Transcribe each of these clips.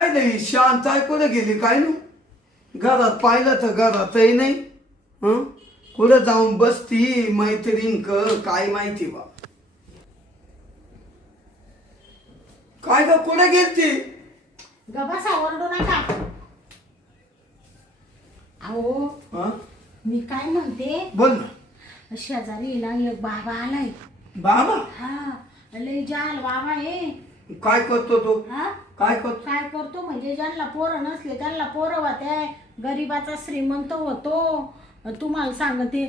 काय नाही शांत आहे कुठे गेली काय नाही घरात पाहिलं तर घरातही नाही हं कुठं जाऊन बसती मैत्रीण काय माहिती बा काय ग कुठे गेलती गबासा ओरडू नका. अहो हं? मी काय म्हणते, बोल ना शेजारी ना एक बाबा आलाय. बाबा हा लय जाल बाबा आहे. काय करतो तो हा काय करतो काय करतो म्हणजे ज्यांना पोरं नसले त्यांना पोरं होत्या, गरीबाचा श्रीमंत होतो. तुम्हाला सांगते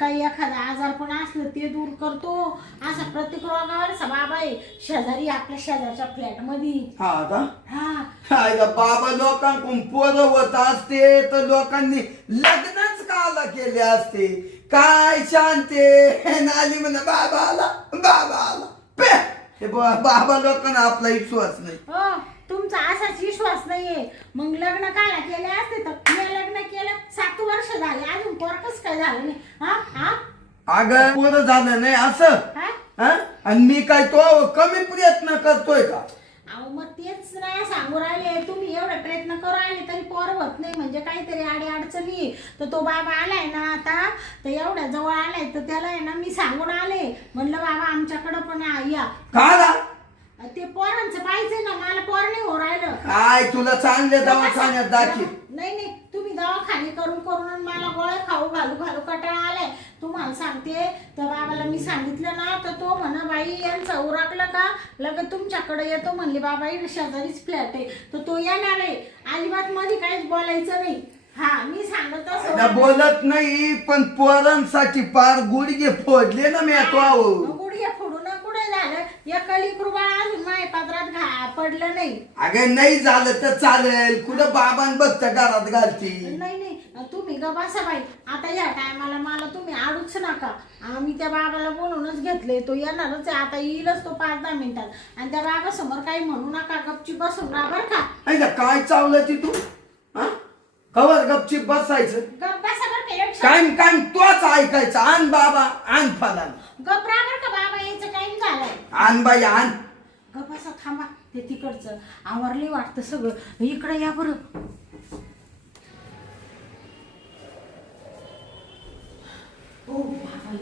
काही एखादा आजार पण असलं ते दूर करतो. असा प्रत्येक रोगावरचा बाबा आहे. शेजारी आपल्या शेजारच्या फ्लॅट मध्ये. हा का हा बाबा लोकांकडून पोरं होत असते तर लोकांनी लग्नच काला केले असते. काय शांते आली म्हणा बाबा आला पे हे बाबा लोकांना आपला विश्वास नाही. हो तुमचा असाच विश्वास नाहीये. मग लग्न काला केले असते तर मी लग्न केलं 7 वर्ष झाले अजून पोरकच काय झालं नाही. हा हा अगं पोरं झालं नाही असं हा हं? आणि मी काय तो कमी प्रयत्न करतोय का. अहो मग तेच नाही सांगू राहिले. तुम्ही एवढे प्रयत्न करू राहिले तरी पोर होत नाही म्हणजे काहीतरी आडी अडचणी. तर तो बाबा आलाय ना आता तर एवढ्या जवळ आलाय तर त्याला आहे ना मी सांगून आले. म्हणलं बाबा आमच्याकडं पण या. का ते पोरांचं पाहिजे ना मला पोर नाही हो राहिलं. काय तुला चांगले दवाखान्यात दाखी नाही तुम्ही दवाखाने करून करून मला गोळ्या खाऊ घालू कंटाळा आलाय. तुम्हाला सांगते त्या बाबाला मी सांगितलं ना तर तो म्हणा बाई यांचं उरकलं का लगेच तुमच्याकडे येतो म्हणले. बाबा इकडे शेजारीच फ्लॅट आहे तर तो येणार आहे. अलिबाग मध्ये काहीच बोलायचं नाही. हा मी सांगत असो बोलत नाही पण पोरांसाठी पार गुडघे फोडले ना मी गुडघे फोडून कुठे झालं. एक लेकरूबाळ अजून माझ्या पदरात पडलं नाही. अगं नाही झालं तर चालेल कुठं बाबान बघत घरात घालती. नाही तुम्ही ग बसा बाई. आता या टायमाला मला तुम्ही आडूच नका. आम्ही त्या बाबाला बोलूनच घेतले. तो येणारच आहे आता येईलच तो 5-10 मिनिटात. आणि त्या बाबासमोर काही म्हणू नका. गपची बसून राहा बरं का. काय चावलं ती तू कवर गपचीप बसायचं गप बसा बरं का. काय काय तोच ऐकायचं आण बाबा आण फलान गप राहा बरं का. बाबा यायचं टाइम झालाय. आण बाई आण. गप बसा थांबा. ते तिकडचं आवरले वाटतं सगळं. इकडे या बरं. ओ बाबा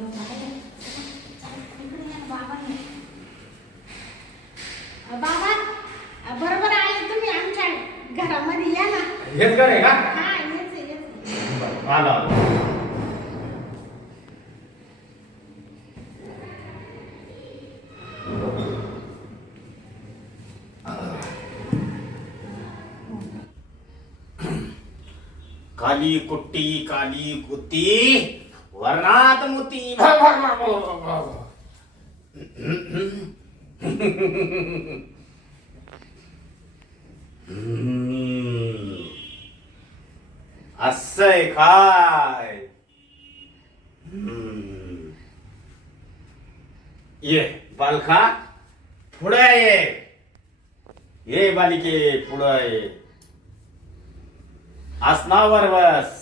इकडे या बाबा. बाबा बरोबर आले तुम्ही आमच्या घरामध्ये. या ना. हेच घर आहे का? हा येच आला काली कुट्टी वर्णात मोती. असंय काय. ये बालका पुढे ये बालिके पुढे ये. आसनावर बस.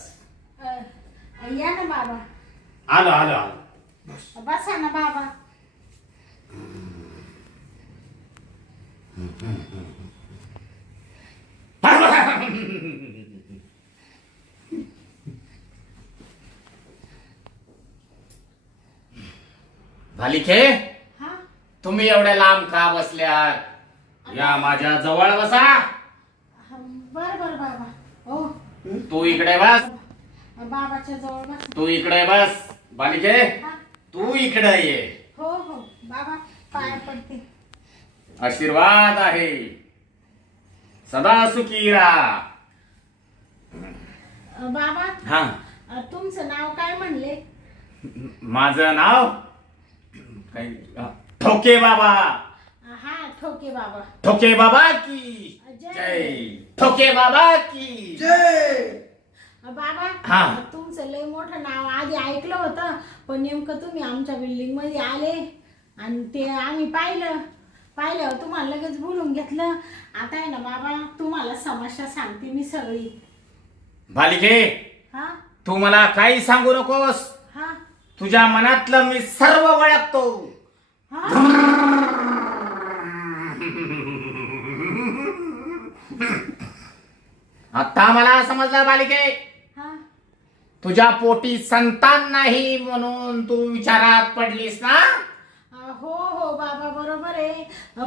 या ना बाबा. आलो बसा ना बाबा. बालिके हा तुम्ही एवढ्या लांब का बसल्यात. या माझ्या जवळ बसा. बर बाबा. हो तू इकडे बस. बाबाच्या जवळ बस. तू इकडे बस. बालिके तू इकडे ये. हो बाबा पाया पडते. आशीर्वाद आहे. सदा सुखी राहा. बाबा हा तुमचं नाव काय म्हणले. माझं नाव काही ठोके बाबा. हा ठोके बाबा. ठोके बाबा की जय. ठोके बाबा की जय. बाबा हा. तुमचं लय मोठं नाव आधी ऐकलं होतं पण नेमकं तुम्ही आमच्या बिल्डिंग मध्ये आले आणि ते आम्ही पाहिलं तुम्हाला लगेच बोलून घेतलं. आता आहे ना बाबा तुम्हाला समस्या सांगते मी सगळी. बालिके हा तू मला काही सांगू नकोस. हा तुझ्या मनातलं मी सर्व ओळखतो. हा आता मला समजलं बालिके, हा तुझ्या पोटी संतान नाही म्हणून तू विचारात पडलीस ना. हो हो बाबा बरोबर आहे.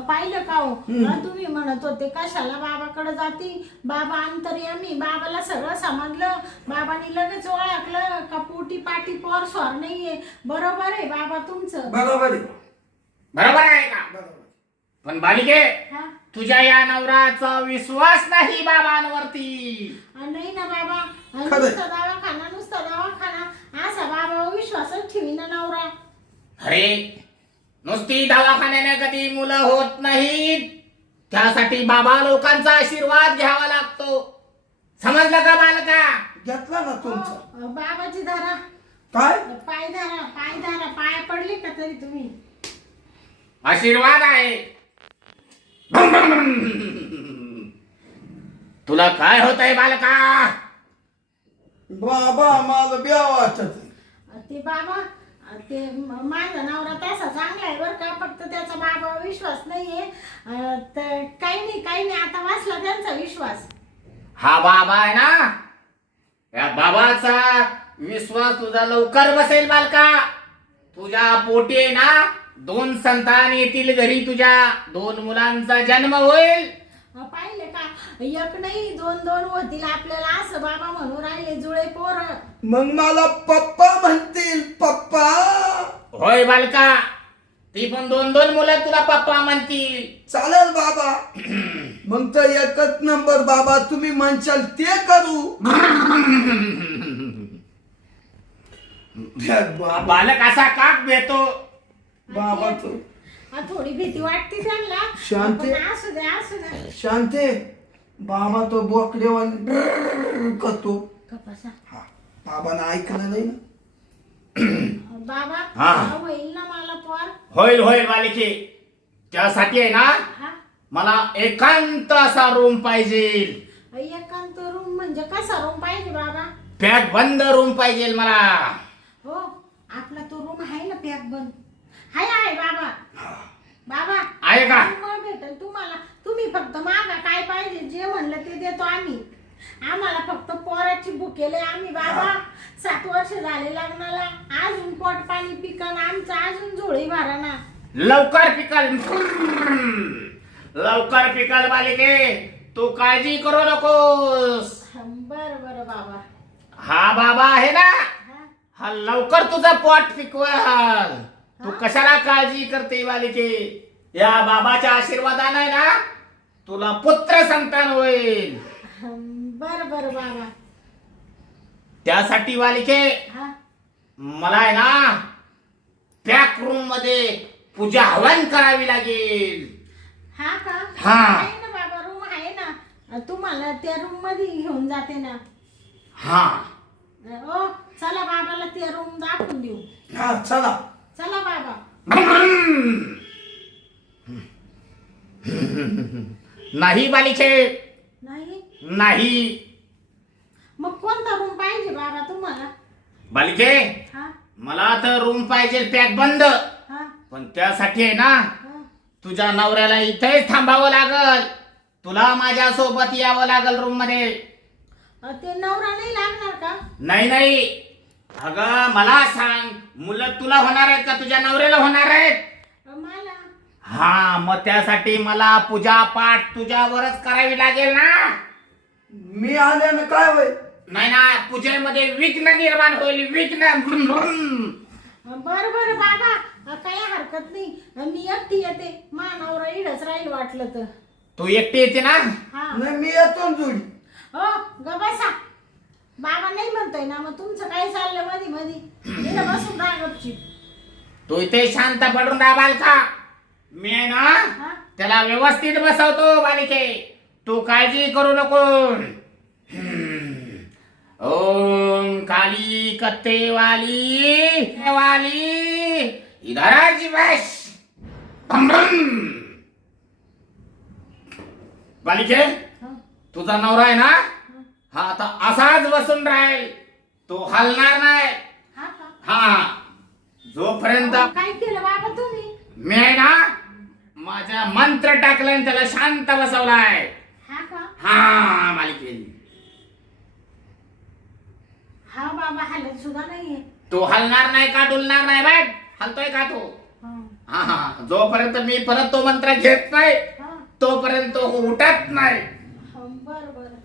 पाहिलं का हो तुम्ही म्हणत होते कशाला बाबाकडे जाती, बाबा अंतर्यामी, बाबाला सगळं समजलं, बाबांनी लगेच ओळखलं का पोटी पाटी पोर स्वर नाहीये. बरोबर आहे बाबा तुमचं. बरोबर आहे. बरोबर आहे का? बरोबर. पण बालिके, हा तुझ्या या नवराचा विश्वास नाही बाबांवरती. नाही ना बाबा, खरंय. नुसता दवाखाना नुसता दवाखाना असा बाबा विश्वासच ठेवीना नवरा. अरे नुसती दवाखान्याने कधी मुलं होत नाहीत, त्यासाठी बाबा लोकांचा आशीर्वाद घ्यावा लागतो. समजलं का बालका? घेतला ना तुमचा. बाबाची धारा, काय पाय धारा पाय पडले का तरी तुम्ही? आशीर्वाद आहे. तुला काय होतंय बालका? बाबा मला ब्या वाटत. ते बाबा ते माझा नवरा तसा चांगला आहे बरं का, फक्त त्याचा बाबा विश्वास नाहीये. तर काही नाही आता वाचला त्यांचा विश्वास. हा बाबा आहे ना, या बाबाचा विश्वास तुझा लवकर बसेल बालका. तुझ्या पोटी आहे ना 2 संतान येतील घरी, तुझ्या 2 मुलांचा जन्म होईल. पाहिले का, एक नाही 2 होतील आपल्याला असं बाबा म्हणून राहिले जुळे पोर. मग मला पप्पा म्हणतील. पप्पा होय बालका, ती पण 2 मुलं तुला पप्पा म्हणतील. चालेल बाबा. मग तर एकच नंबर बाबा, तुम्ही म्हणशाल ते करू. बाबा बालक असा काक भेटतो. बाबा तो थोडी भीती वाटते त्यांना. शांती. पण असू द्या शांते. बाबा तो बोकड्यावर करतो. कपासा. हा बाबानं ऐकलं नाही ना. बाबा हा. होईल ना मला पोर? होईल बालिके. त्यासाठी आहे ना हा मला एकांत असा रूम पाहिजे. एकांत रूम म्हणजे कसा रूम पाहिजे बाबा? पॅक बंद रूम पाहिजे मला. हो आपला तो रूम आहे ना पॅक बंद. आहे बाबा. बाबा आहे का? रूम भेटेल तुम्हाला. तुम्ही फक्त मागा काय पाहिजे जे म्हणलं ते देतो आम्ही. आम्हाला फक्त पोराची भुकेले आम्ही बाबा. 7 वर्ष झाले लग्नाला, अजून पोट पाणी पिकन आमचं, अजून झोळी भराना. लवकर पिकल बालिके, तू काळजी करू नकोस. बर बाबा. हा बाबा आहे ना, हा हा लवकर तुझा पोट पिकवल. तू कशाला काळजी करते बालिके? या बाबाच्या आशीर्वादाने ना तुला पुत्र संतान होईल. बर बाबा. त्यासाठी बालिके हा मला आहे ना पॅक रूम मध्ये पूजा हवन करावी लागेल. हा का? हा. आहे ना बाबा, रूम आहे ना, तुम्हाला त्या रूम मध्ये घेऊन जाते ना. हा ओ चला बाबाला ते रूम दाखवून देऊ. हा चला. चला बाबा. नाही बालिके, नाही नाही. मग कोणता रूम पाहिजे बाबा तुम्हाला? बालिके हा मला तर रूम पाहिजे पॅक बंद. हा पण त्यासाठी आहे ना हा. तुझ्या नवऱ्याला इथेच थांबावं लागल. तुला माझ्या सोबत यावं लागल रूम मध्ये. ते नवरा नाही लागणार का? नाही. अगं मला सांग, मुलं तुला होणार आहेत का तुझ्या नवऱ्याला होणार आहेत? मला. हा मग त्यासाठी मला पूजा पाठ तुझ्यावरच करावी लागेल ना. मी आल्यानं काय होय? नाही ना, पूजेमध्ये विघ्न निर्माण होईल. विघ्न. बर बाबा, काही हरकत नाही. मी एकटी येते, मा नवरा इडच राहील वाटलं तर. तू एकटी येते ना? हा नाही मी येतो ना जोडी. हो ग बसा. बाबा नाही म्हणतोय ना, मग तुमचं काय चाललं मध्ये इथं बसून राहा गपचीप. तू इथे शांत पडून राहा बालका. मी आहे ना हा त्याला व्यवस्थित बसवतो बालिके. तू काळजी करू नको. ओम काली कत्ते वाली इधर बस. बालिके हा तुझा नवरा आहे ना, हा आता असाच बसून राहील. तो हलणार नाही. हा का? हा जोपर्यंत काय केलं बाबा तुम्ही? मी आहे ना माझा मंत्र टाकलाय आणि त्याला शांत बसवलाय. हा का? हा मालिके हा बाबा हालत सुद्धा नाहीये. तू हलणार नाही का, डुलणार नाही बघ. हलतोय का तू? हा, हा हा, जोपर्यंत मी परत तो मंत्र घेत नाही हा, तोपर्यंत तो उठत नाही. हा, बरं बरं.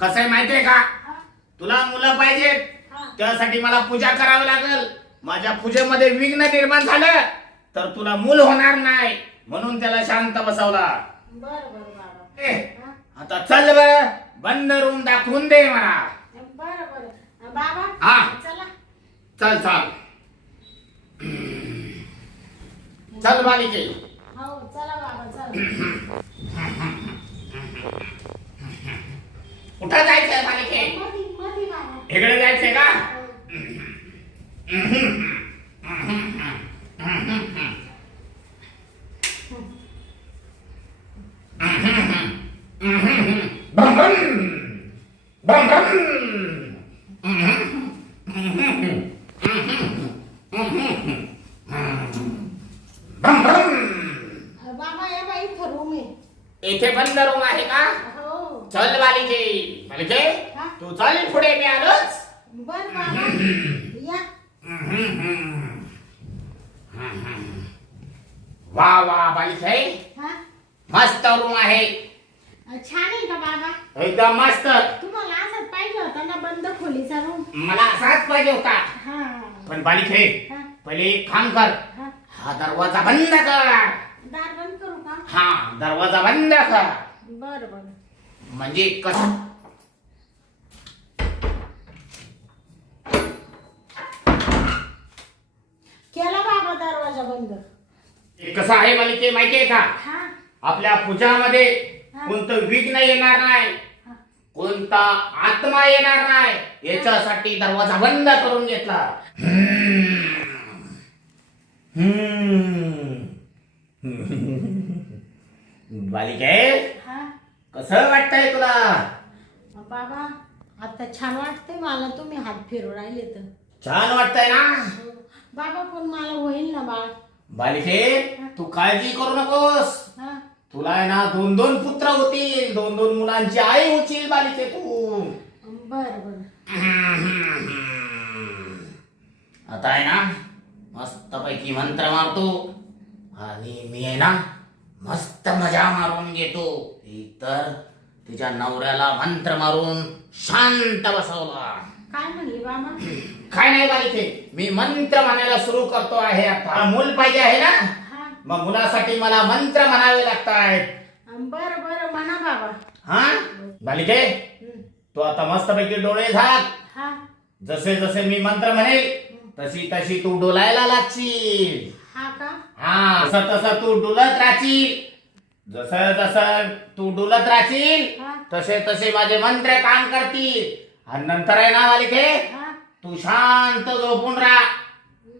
कसं आहे माहितीये का, हा, तुला मुलं पाहिजेत, हा, त्यासाठी मला पूजा करावी लागल. माझ्या पूजेमध्ये विघ्न निर्माण झालं तर तुला मूल होणार नाही, म्हणून त्याला शांत बसवला. बरं बरं बाबा. ए, हा, आता चल बर, बंद रूम दाखवून दे मला. बरं बरं बाबा. हा. चला. चल चल चल बालिके. हो चला बाबा चला. कुठं जायचंय बालिके? मधी मधी बाबा. इकडे जायचंय का? बम बम बम बम. बम बम. बाबा या बाई ठरवू मी. इथे बंद रूम आहे का? हो. चल बालिके. बालिके हा? तू चल पुढे, मी आलोच. बरं बाबा या. वा वा बालिके, हा, मस्त रूम आहे, छान आहे का बाबा? एकदम मस्त. तुम्हाला असंच पाहिजे होता ना बंद खोलीचा रूम? मला असाच पाहिजे होता. हा, पण बालिके, हा, पहिले एक काम कर, हा. हा दरवाजा बंद कर. दार बंद करू का? हा दरवाजा बंद कर. बरं बरं. म्हणजे कसं, केला बाबा दरवाजा बंद. कसं आहे बालिके माहितीये का, हा, आपल्या पूजामध्ये हा. कोणतं विघ्न येणार नाही, हा. कोणता आत्मा येणार नाही, याच्यासाठी दरवाजा बंद करून घेतला. बालिके, हा. कसं वाटतंय तुला? बाबा आता छान वाटतंय मला, तुम्ही हात फिरू राहिले तर. छान वाटतंय ना? हो. बाबा पण मला होईल ना बाळ? बालिके, तू काळजी करू नकोस. हा, तुला आहे ना 2-2 पुत्र होतील, 2-2 मुलांची आई होतील बालिके तू. बरं बरं. आता आहे ना मस्त पैकी मंत्र मारतो आणि मी आहे ना मस्त मजा मारून घेतो. तर तिच्या नवऱ्याला मंत्र मारून शांत बसवला. काय म्हणली बाबा? काय नाही बालिके, मी मंत्र म्हणायला सुरू करतो आहे. आता मूल पाहिजे आहे ना, हा, मग मुलासाठी मला मंत्र म्हणावे लागतात. बरं बरं म्हणा बाबा. हा बालिके, हं. तू आता मस्त पैकी डोळे झाक. हा, जसे जसे मी मंत्र म्हणेल तशी तशी तू डोलायला लागशील. हा का? हा तसं तसं तू डुलत राहशील. जसं जसं तू डुलत राहशील हा, तसे तसे माझे मंत्र काम करतील. आणि नंतर आहे ना बालिके, हा. तू शांत झोपून राहा.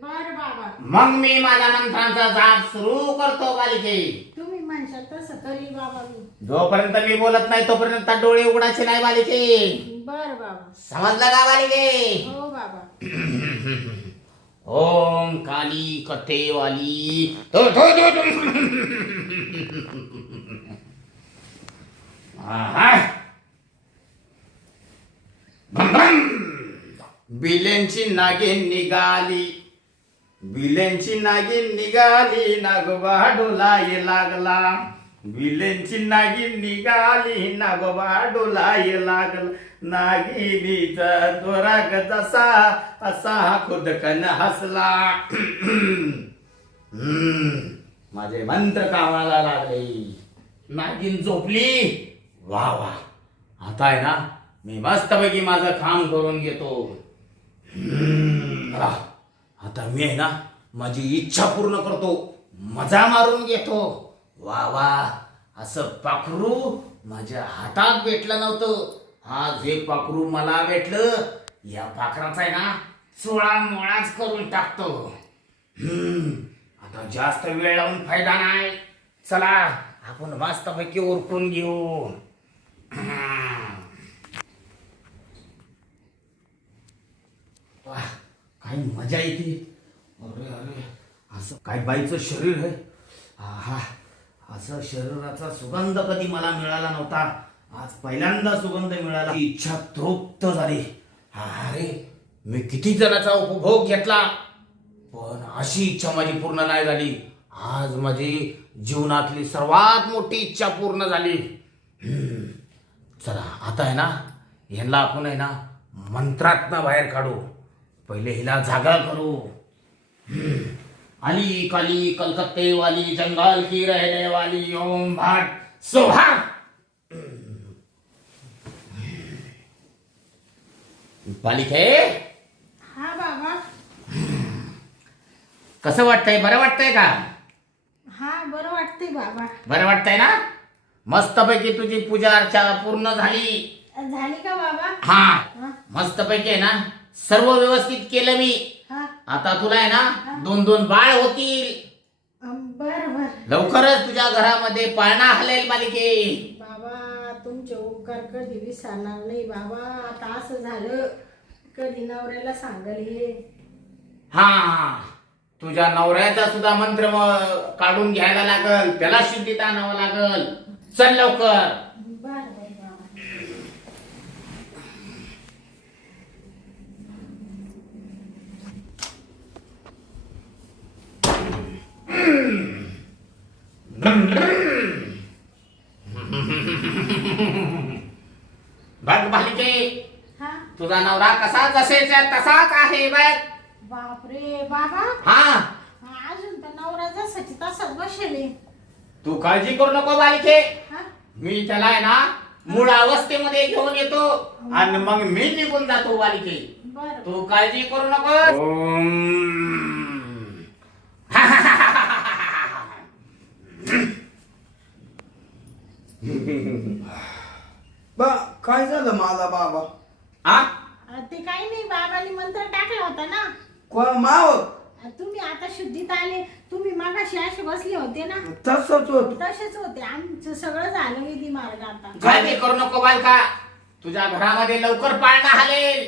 बरं बाबा. मग मी माझ्या मंत्रांचा जाप सुरू करतो बालिके. तुम्ही म्हणशाल तसं करील बाबा मी. जोपर्यंत मी बोलत नाही तोपर्यंत डोळे उघडायचे नाही बालिके. बरं बाबा. समजलं का बालिके? हो बाबा. ओम काली कथेवाली तो तो तो तो. आहा. भम भम. बिल्यांची नागिन निघाली, बिल्यांची नागिन निघाली, नागोबा डोलाय लागला. बिल्यांची नागिन निघाली, नागोबा डोलाय लागला. नागिनीचा दोराग जसा असा खुदकन हसला. माझे मंत्र कामाला लागले. नागिन झोपली. वा वा, आता आहे ना मी मस्तपैकी माझं काम करून घेतो. आता मी आहे ना माझी इच्छा पूर्ण करतो, मजा मारून घेतो. वा वा, असं पाखरू माझ्या हातात भेटलं नव्हतं. आज हे पाखरू मला भेटलं. या पाखराचा आहे ना चोळा मोळाच करून टाकतो. आता जास्त वेळ लावून फायदा नाही. चला आपण मस्तपैकी उरकून घेऊ. वाह, काय मजा येते. अरे अरे, असं काय बाईचं शरीर आहे. आहा, असं शरीराचा सुगंध कधी मला मिळाला नव्हता. आज पहिल्यांदा सुगंध मिळाला. इच्छा तृप्त झाली. अरे मी किती जणांचा उपभोग घेतला, पण अशी इच्छा माझी पूर्ण नाही झाली. आज माझी जीवनातली सर्वात मोठी इच्छा पूर्ण झाली. चला आता आहे ना, ह्यांना आपण आहे ना मंत्रातनं बाहेर काढू. पहिले हिला जागा करू. अली काली कलकत्ते वाली जंगल की रहने वाली ओम भाट सोहा. बालिके, हा बाबा. कसं वाटतंय? बरं वाटतंय का? हा बरं वाटतंय बाबा. बरं वाटतंय ना? मस्तपैकी तुझी पूजा अर्चा पूर्ण झाली. झाली का बाबा? हा, हा, मस्तपैकी आहे ना, सर्व व्यवस्थित केलं मी. हा. आता तुला आहे ना 2-2 बाळ होतील. बर बर लवकरच तुझ्या घरामध्ये पाळणा हलेल बालिके. बाबा, तुमचे उपकार कधी विसरणार नाही बाबा. आता असं झालं, कधी नवऱ्याला सांगल हे. हा, तुझ्या नवऱ्याचा सुद्धा मंत्र काढून घ्यायला लागल, त्याला शुद्धीत आणावं लागल. चल लवकर. बर बर बाबा. बघ बालिके, हा. तुझा नवरा कसा जसेच्या तसाच आहे बघ. बापरे बाबा, हा, अजून तर नवरा जसाची तसाच बसेल. तू काळजी करू नको बालिके. हा. मी त्याला आहे ना मूळ अवस्थेमध्ये घेऊन येतो आणि मग मी निघून जातो बालिके. बर तू काळजी करू नको. बा काय झालं मला बाबा? हा, ते काही नाही, बाबांनी मंत्र टाकला होता ना. कोण माव? तुम्ही आता शुद्धीत आले. तुम्ही मागाशी असे बसले होते ना, तसंच होत. तसेच होते. आमचं सगळं झालं विधी मार्ग आता. काळजी करू नको बालका. तुझ्या घरामध्ये लवकर पाळणा हलेल.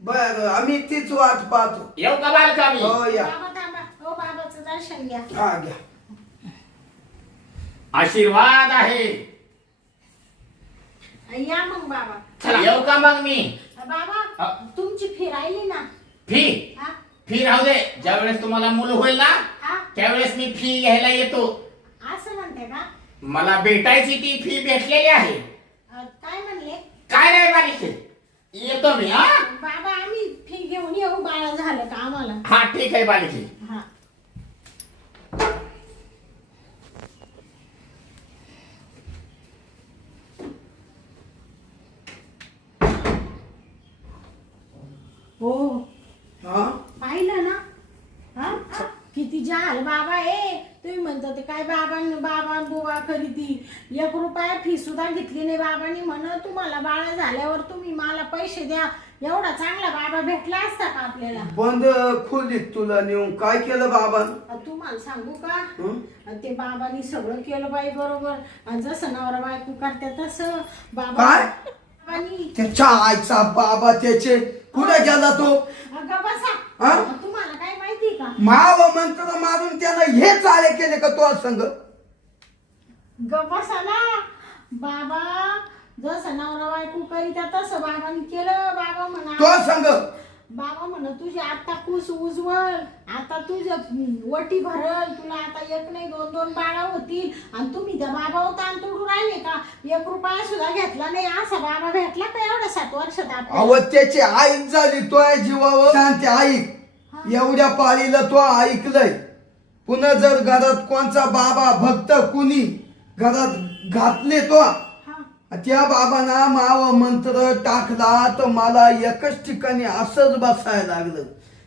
बर, आम्ही तीच वाट पाहतो. येऊ का बालका मी? हो या. बाबा थांबा. हो, बाबाचं दर्शन घ्या. हा घ्या. आशीर्वाद आहे. या मग बाबा. चला येऊ का मग मी? बाबा, तुमची फी राहिली ना. फी हा फी राहू दे. ज्यावेळेस तुम्हाला मुलं होईल ना, हा, त्यावेळेस मी फी घ्यायला येतो. असं म्हणते का? मला भेटायची ती फी भेटलेली आहे. काय म्हणले? काय नाही बालिके, येतो मी. हा बाबा, आम्ही फी घेऊन येऊ. बाळा झालं का आम्हाला? हा, ठीक आहे बालिके. हा. हो, हा पाहिलं ना. हा, किती जहाल बाबा आहे. तुम्ही म्हणता ते काय बाबा बुवा खरी ती 1 रुपया फी सुद्धा घेतली नाही बाबांनी. म्हण तुम्हाला बाळ झाल्यावर तुम्ही मला पैसे द्या. एवढा चांगला बाबा भेटला असता का आपल्याला? बंद खोलीत तुला नेऊन काय केलं बाबा? तुम्हाला सांगू का, हं? ते बाबांनी सगळं केलं बाई बरोबर. आणि जसं नवरा बायको करते तसं बाबा. काय? बाबांनी त्याच्या आईचा बाबा त्याचे कुठे गेला तो? अगं बसा. हा? तुम्हाला काय माहिती का? माव मंत्र मारून त्यानं हे चाले केले का तो संग? गप्पा ना. बाबा जसं नवरा बायको करीत तसं बाबांनी केलं. बाबा म्हणा तो संग बाबा म्हण तुझी आता कुस उजवल. आता तुझं वटी भरल. तुला आता 1 नाही 2-2 बाळा होतील. आणि तुम्ही त्या बाबावर ताण तोडून राहिले का? 1 रुपया सुद्धा घेतला नाही. असा बाबा भेटला का एवढ्या 7 वर्षात आपल्याला? अव त्याची ऐक झाली तो जीवावर. शांती ऐक. एवढ्या पाळीला तो ऐकलंय. पुन्हा जर घरात कोणचा बाबा भक्त कुणी घरात घातले तो, हा. त्या बाबांना माव मंत्र टाकला तर मला एकच ठिकाणी असंच बसायला लागलं.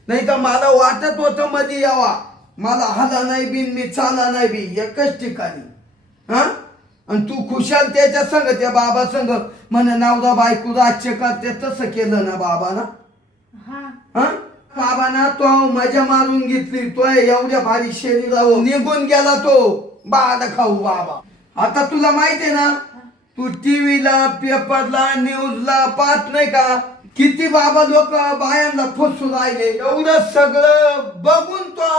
नाही तर मला वाटत होतं मध्ये यावा. मला हाला नाही बिन मी चाला नाही बी एकच ठिकाणी. हा, आणि तू खुशाल त्याच्या संग त्या बाबा संग म्हणे नवरा बायको राज्य करते. तसं केलं ना बाबाना? हा. हा, बाबाना तो मजा मारून घेतली. तो एवढ्या भारी शरीरावर निघून गेला तो बाळा खाऊ बाबा. आता तुला माहितीये ना, तू टीव्हीला पेपरला न्यूजला पाहत नाही का, किती बाबा लोक बायांना फसून राहिले. एवढं सगळं बघून तो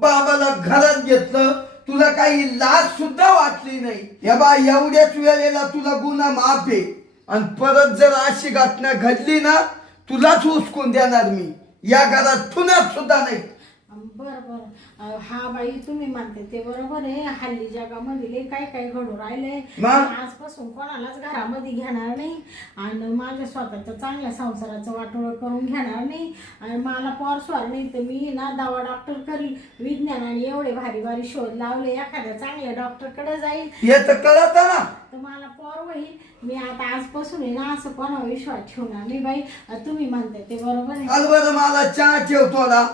बाबाला घरात घेतलं. तुला काही लाज सुद्धा वाटली नाही. हे बा एवढ्याच वेळेला तुला गुन्हा माफ आहे. आणि परत जर अशी घटना घडली ना तुलाच उचकून देणार मी. या घरात पुन्हा सुद्धा नाही. बरं बरं हा बाई तुम्ही म्हणते ते बरोबर आहे. हल्ली जगामध्ये लय काय काय घडू राहिले. मग? आजपासून कोणालाच घरामध्ये घेणार नाही आणि माझ्या स्वतःच्या चांगल्या संसाराचं वाटोळं करून घेणार नाही. आणि मला पोरस्वार नाही तर मी ना दवा डॉक्टर करील. विज्ञानाने एवढे भारी भारी शोध लावले. एखाद्या चांगल्या डॉक्टरकडे जाईल हे तर कळत ना. तर मला पोर होईल. मी आता आजपासून आहे ना असं कोणावर विश्वास ठेवणार नाही बाई. तुम्ही म्हणते ते बरोबर आहे. बरं मला चहा ठेव थोडा.